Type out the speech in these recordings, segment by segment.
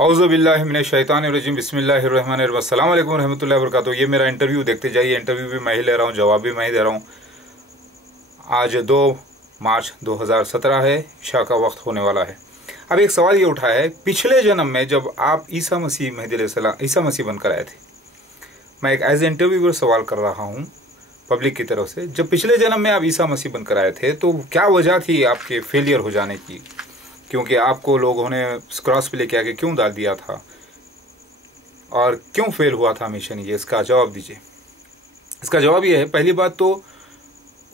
औज़ुबिल्लाहि मिनश्शैतानिर्रजीम बिस्मिल्लाहिर्रहमानिर्रहीम अस्सलामु अलैकुम रहमतुल्लाहि व बरकातुहू। ये मेरा इंटरव्यू देखते जाइए। इंटरव्यू भी मैं ही ले रहा हूँ, जवाब भी मैं ही दे रहा हूँ। आज 2 मार्च 2017 है, इशा का वक्त होने वाला है। अब एक सवाल ये उठा है, पिछले जन्म में जब आप ईसा मसीह महदी अलैहिस्सलाम ईसा मसीह बनकर आए थे, मैं एक एज इंटरव्यूअर सवाल कर रहा हूँ पब्लिक की तरफ से, जब पिछले जन्म में आप ईसा मसीह बनकर आए थे तो क्या वजह थी आपके फेलियर हो जाने की? क्योंकि आपको लोगों ने क्रॉस पे लेके आके क्यों डाल दिया था और क्यों फेल हुआ था मिशन? ये इसका जवाब दीजिए। इसका जवाब ये है, पहली बात तो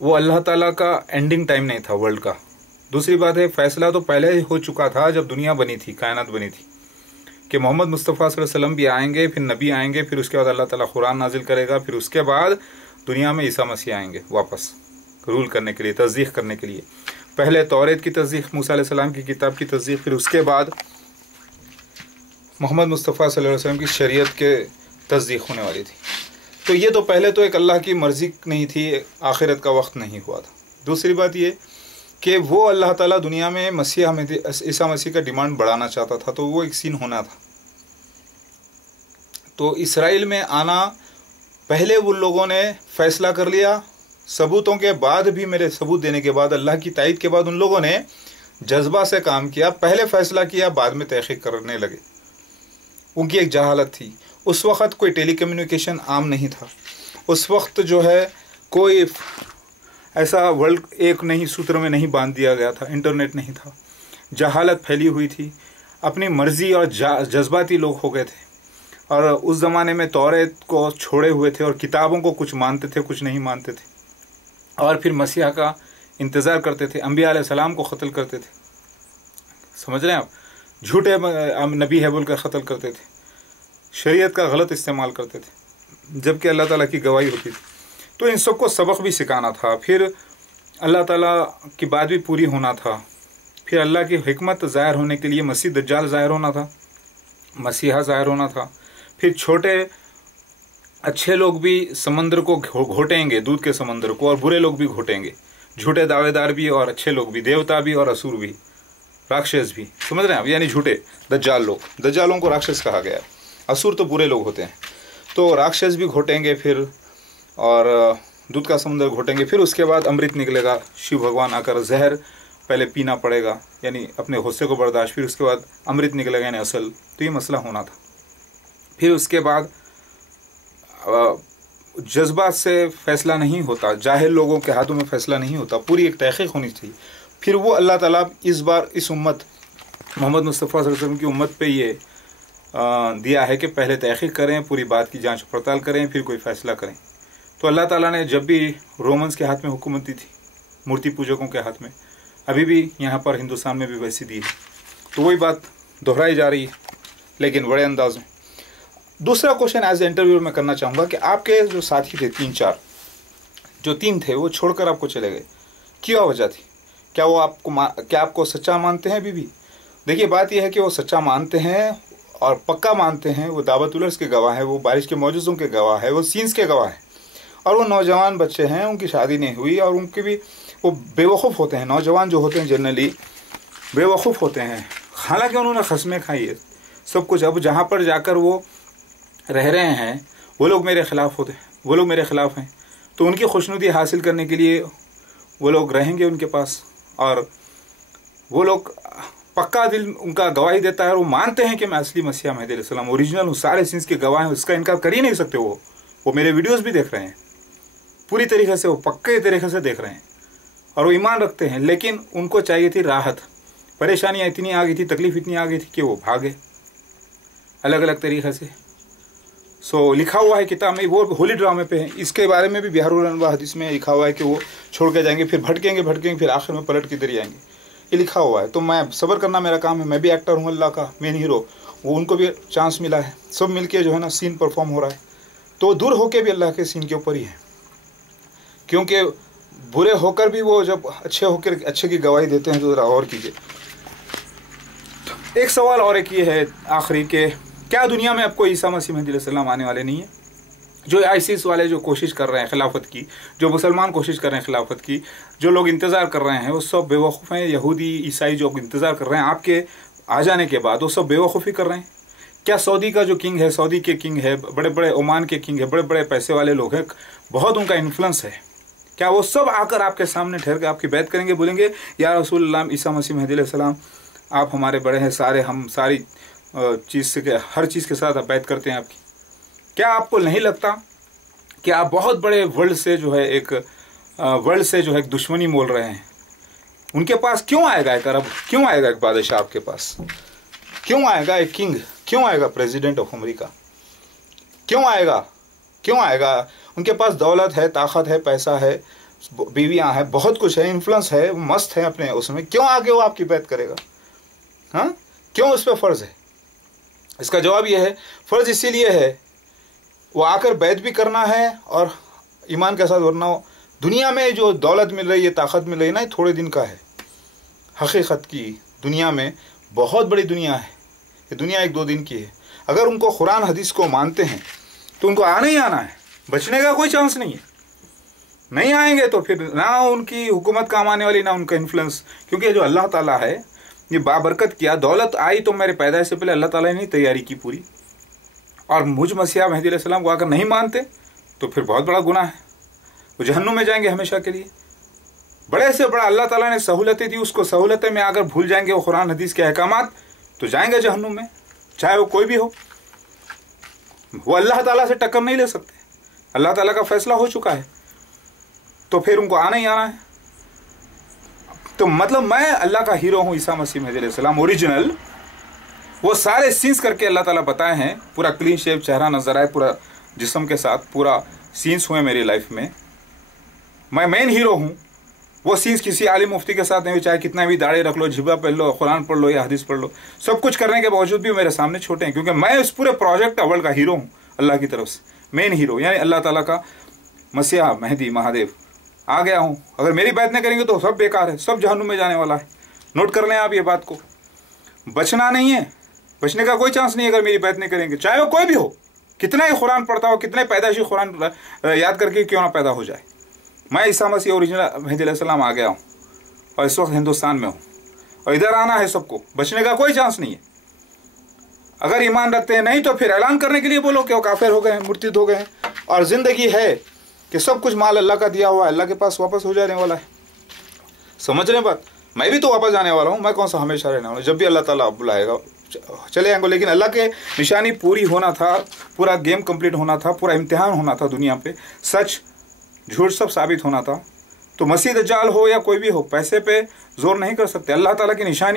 वो अल्लाह ताला का एंडिंग टाइम नहीं था वर्ल्ड का। दूसरी बात है, फैसला तो पहले ही हो चुका था जब दुनिया बनी थी, कायनात बनी थी, कि मोहम्मद मुस्तफ़ा सल्लल्लाहु अलैहि वसल्लम भी आएंगे, फिर नबी आएंगे, फिर उसके बाद अल्लाह ताला कुरान नाजिल करेगा, फिर उसके बाद दुनिया में ईसा मसीह आएंगे वापस रूल करने के लिए, तस्दीक करने के लिए। पहले तौरेत की तस्दीक, मूसा अलैहि सलाम की किताब की तस्दीक, फिर उसके बाद मोहम्मद मुस्तफ़ा सल्लल्लाहु अलैहि वसल्लम की शरीयत के तस्दीक होने वाली थी। तो ये तो पहले तो एक अल्लाह की मर्ज़ी नहीं थी, आखिरत का वक्त नहीं हुआ था। दूसरी बात ये कि वो अल्लाह ताला दुनिया में मसीह ईसा मसीह का डिमांड बढ़ाना चाहता था, तो वो एक सीन होना था। तो इसराइल में आना, पहले उन लोगों ने फैसला कर लिया, सबूतों के बाद भी, मेरे सबूत देने के बाद, अल्लाह की तायद के बाद उन लोगों ने जज्बा से काम किया। पहले फैसला किया, बाद में तहक़ीक़ करने लगे। उनकी एक जहालत थी। उस वक़्त कोई टेलीकम्युनिकेशन आम नहीं था। उस वक्त जो है कोई ऐसा वर्ल्ड एक नहीं सूत्र में नहीं बांध दिया गया था, इंटरनेट नहीं था, जहालत फैली हुई थी, अपनी मर्ज़ी और जज्बाती लोग हो गए थे। और उस ज़माने में तौरेत को छोड़े हुए थे और किताबों को कुछ मानते थे, कुछ नहीं मानते थे। और फिर मसीहा का इंतज़ार करते थे, अंबिया अलैहिस्सलाम को क़त्ल करते थे। समझ रहे हैं आप? झूठे नबी है बोल कर क़त्ल करते थे, शरीयत का गलत इस्तेमाल करते थे, जबकि अल्लाह ताला की गवाही होती थी। तो इन सबको सबक भी सिखाना था। फिर अल्लाह ताला की बात भी पूरी होना था। फिर अल्लाह की हिकमत ज़ाहिर होने के लिए मसीह दज्जाल ज़ाहिर होना था, मसीहा ज़ाहिर होना था। फिर छोटे अच्छे लोग भी समंदर को घोटेंगे, दूध के समंदर को, और बुरे लोग भी घोटेंगे, झूठे दावेदार भी और अच्छे लोग भी, देवता भी और असुर भी, राक्षस भी। समझ रहे हैं आप? यानी झूठे दज्जाल लोग, दज्जालों को राक्षस कहा गया है, असुर तो बुरे लोग होते हैं। तो राक्षस भी घोटेंगे फिर, और दूध का समंदर घोटेंगे। फिर उसके बाद अमृत निकलेगा, शिव भगवान आकर जहर पहले पीना पड़ेगा, यानी अपने गुस्से को बर्दाश्त, फिर उसके बाद अमृत निकलेगा, यानी असल। तो ये मसला होना था। फिर उसके बाद जज्बात से फ़ैसला नहीं होता, जाहिल लोगों के हाथों में फ़ैसला नहीं होता, पूरी एक तहक़ीक़ होनी चाहिए। फिर वो अल्लाह ताला इस बार इस उम्मत मोहम्मद मुस्तफ़ा सल्लल्लाहु अलैहि वसल्लम की उम्मत पे ये दिया है कि पहले तहक़ीक़ करें, पूरी बात की जांच पड़ताल करें, फिर कोई फ़ैसला करें। तो अल्लाह ताला ने जब भी रोमन्स के हाथ में हुकूमत दी थी, मूर्ति पूजकों के हाथ में, अभी भी यहाँ पर हिंदुस्तान में भी वैसी दी है। तो वही बात दोहराई जा रही है, लेकिन बड़े अंदाज में। दूसरा क्वेश्चन एज ए इंटरव्यू में करना चाहूँगा कि आपके जो साथी थे 3-4, जो 3 थे, वो छोड़कर आपको चले गए, क्या वजह थी? क्या वो आपको सच्चा मानते हैं अभी भी? देखिए, बात यह है कि वो सच्चा मानते हैं और पक्का मानते हैं। वो दावत उलर्स के गवाह हैं, वो बारिश के मौजज़ों के गवाह है, वो सीन्स के गवाह हैं। और वो नौजवान बच्चे हैं, उनकी शादी नहीं हुई, और उनके भी वो बेवकूफ़ होते हैं। नौजवान जो होते हैं जनरली बेवकूफ़ होते हैं, हालांकि उन्होंने ख़स्में खाई है सब कुछ। अब जहाँ पर जाकर वो रह रहे हैं, वो लोग मेरे ख़िलाफ़ होते हैं, वो लोग मेरे ख़िलाफ़ हैं। तो उनकी खुशनुदी हासिल करने के लिए वो लोग रहेंगे उनके पास, और वो लोग पक्का दिल उनका गवाही देता है, और वो मानते हैं कि मैं असली मसीहा महदी अलैहिस्सलाम ओरिजिनल हूँ, सारे सीन्स के गवाह हैं, उसका इनकार कर ही नहीं सकते। वो मेरे वीडियोस भी देख रहे हैं पूरी तरीके से, वो पक्के तरीके से देख रहे हैं, और वो ईमान रखते हैं। लेकिन उनको चाहिए थी राहत। परेशानियाँ इतनी आ गई थी, तकलीफ़ इतनी आ गई थी कि वो भागे अलग अलग तरीक़े से। सो लिखा हुआ है किताब में, वो होली ड्रामे पे है, इसके बारे में भी बिहारुल अनवार हदीस में लिखा हुआ है कि वो छोड़ के जाएंगे, फिर भटकेंगे, फिर आखिर में पलट के इधर ही आएंगे। ये लिखा हुआ है। तो मैं सब्र करना मेरा काम है। मैं भी एक्टर हूँ, अल्लाह का मेन हीरो, वो उनको भी चांस मिला है, सब मिलके जो है ना सीन परफॉर्म हो रहा है। तो दूर होके भी अल्लाह के सीन के ऊपर ही है, क्योंकि बुरे होकर भी वो जब अच्छे होकर अच्छे की गवाही देते हैं तो ज़रा और कीजिए। एक सवाल और एक ये है आखिरी के, क्या दुनिया में आपको ईसा मसीह महदी अलैहिस्सलाम आने वाले नहीं है? जो आईसिस वाले जो कोशिश कर रहे हैं खिलाफत की, जो मुसलमान कोशिश कर रहे हैं खिलाफत की, जो लोग इंतज़ार कर रहे हैं, वो सब बेवकूफ़ हैं। यहूदी ईसाई जो इंतज़ार कर रहे हैं आपके आ जाने के बाद वो सब बेवकूफ़ी कर रहे हैं। क्या सऊदी का जो किंग है, सऊदी के किंग है, बड़े बड़े ओमान के किंग है, बड़े बड़े पैसे वाले लोग हैं, बहुत उनका इन्फ्लुएंस है, क्या वो सब आकर आपके सामने ठहर के आपकी बैत करेंगे, बोलेंगे या रसूलुल्लाह ईसा मसीह मेहदी अलैहिस्सलाम आप हमारे बड़े हैं, सारे हम सारी चीज़ से हर चीज़ के साथ आप बैत करते हैं आपकी? क्या आपको नहीं लगता कि आप बहुत बड़े वर्ल्ड से जो है एक दुश्मनी मोल रहे हैं? उनके पास क्यों आएगा एक अरब, क्यों आएगा एक बादशाह आपके पास, क्यों आएगा एक किंग, क्यों आएगा प्रेसिडेंट ऑफ अमेरिका, क्यों आएगा? उनके पास दौलत है, ताकत है, पैसा है, बीवियां हैं, बहुत कुछ है, इन्फ्लुएंस है, मस्त है अपने उसमें, क्यों आगे वो आपकी बैत करेगा? हाँ, क्यों उस पर फ़र्ज़ है? इसका जवाब यह है, फ़र्ज़ इसीलिए है वो आकर बैत भी करना है और ईमान के साथ वरना दुनिया में जो दौलत मिल रही है, ताकत मिल रही है ना, ये थोड़े दिन का है। हकीकत की दुनिया में बहुत बड़ी दुनिया है, ये दुनिया 1-2 दिन की है। अगर उनको कुरान हदीस को मानते हैं तो उनको आना ही आना है, बचने का कोई चांस नहीं है। नहीं आएंगे तो फिर ना उनकी हुकूमत काम आने वाली, ना उनका इन्फ्लुएंस, क्योंकि जो अल्लाह ताला है ये बाबरकत किया। दौलत आई तो मेरे पैदाइश से पहले अल्लाह ताला ने तैयारी की पूरी, और मुझ मसीहा मेहदी अलैहिस्सलाम को आकर नहीं मानते तो फिर बहुत बड़ा गुनाह है, वो जहन्नुम में जाएंगे हमेशा के लिए। बड़े से बड़ा अल्लाह ताला ने सहूलतें दी, उसको सहूलतें में अगर भूल जाएंगे वो कुरान हदीस के अहकामात, तो जाएंगे जहन्नुम में, चाहे वो कोई भी हो। वो अल्लाह ताला से टक्कर नहीं ले सकते, अल्लाह ताला का फैसला हो चुका है, तो फिर उनको आना ही आना है। तो मतलब मैं अल्लाह का हीरो हूँ, ईसा मसीह मेहदी अलैहिस्सलाम ओरिजिनल, वो सारे सीन्स करके अल्लाह ताला बताए हैं, पूरा क्लीन शेप चेहरा नजर आए, पूरा जिस्म के साथ पूरा सीन्स हुए मेरी लाइफ में, मैं मेन हीरो हूँ। वो सीन्स किसी आलिम मुफ्ती के साथ नहीं हुई, चाहे कितना भी दाढ़ी रख लो, झिब्बा पहन लो, कुरान पढ़ लो या हदीस पढ़ लो, सब कुछ करने के बावजूद भी मेरे सामने छोटे हैं, क्योंकि मैं इस पूरे प्रोजेक्ट अव्वल का हीरो हूँ अल्लाह की तरफ से, मेन हीरो, यानी अल्लाह ताला का मसीहा मेहदी महादेव आ गया हूँ। अगर मेरी बात नहीं करेंगे तो सब बेकार है, सब जहन्नुम में जाने वाला है। नोट कर लें आप ये बात को, बचना नहीं है, बचने का कोई चांस नहीं है अगर मेरी बात नहीं करेंगे, चाहे वो कोई भी हो, कितना ही कुरान पढ़ता हो, कितने पैदाइशी कुरान याद करके क्यों ना पैदा हो जाए। मैं ईसा मसीह ओरिजिनल मेहदी अलैहिस्सलाम आ गया हूँ और इस वक्त हिंदुस्तान में हूँ, और इधर आना है सबको, बचने का कोई चांस नहीं है। अगर ईमान रखते हैं, नहीं तो फिर ऐलान करने के लिए बोलो कि वो काफिर हो गए हैं, मुर्तिद हो गए हैं, और ज़िंदगी है कि सब कुछ माल अल्लाह का दिया हुआ है, अल्लाह के पास वापस हो जाने वाला है। समझ रहे बात? मैं भी तो वापस जाने वाला हूँ, मैं कौन सा हमेशा रहने वाला हूँ, जब भी अल्लाह ताला बुलाएगा चले आएंगे। लेकिन अल्लाह के निशानी पूरी होना था, पूरा गेम कंप्लीट होना था, पूरा इम्तिहान होना था दुनिया पे, सच झूठ सब साबित होना था। तो मसीह दज्जाल हो या कोई भी हो, पैसे पे जोर नहीं कर सकते। अल्लाह ताला की निशानी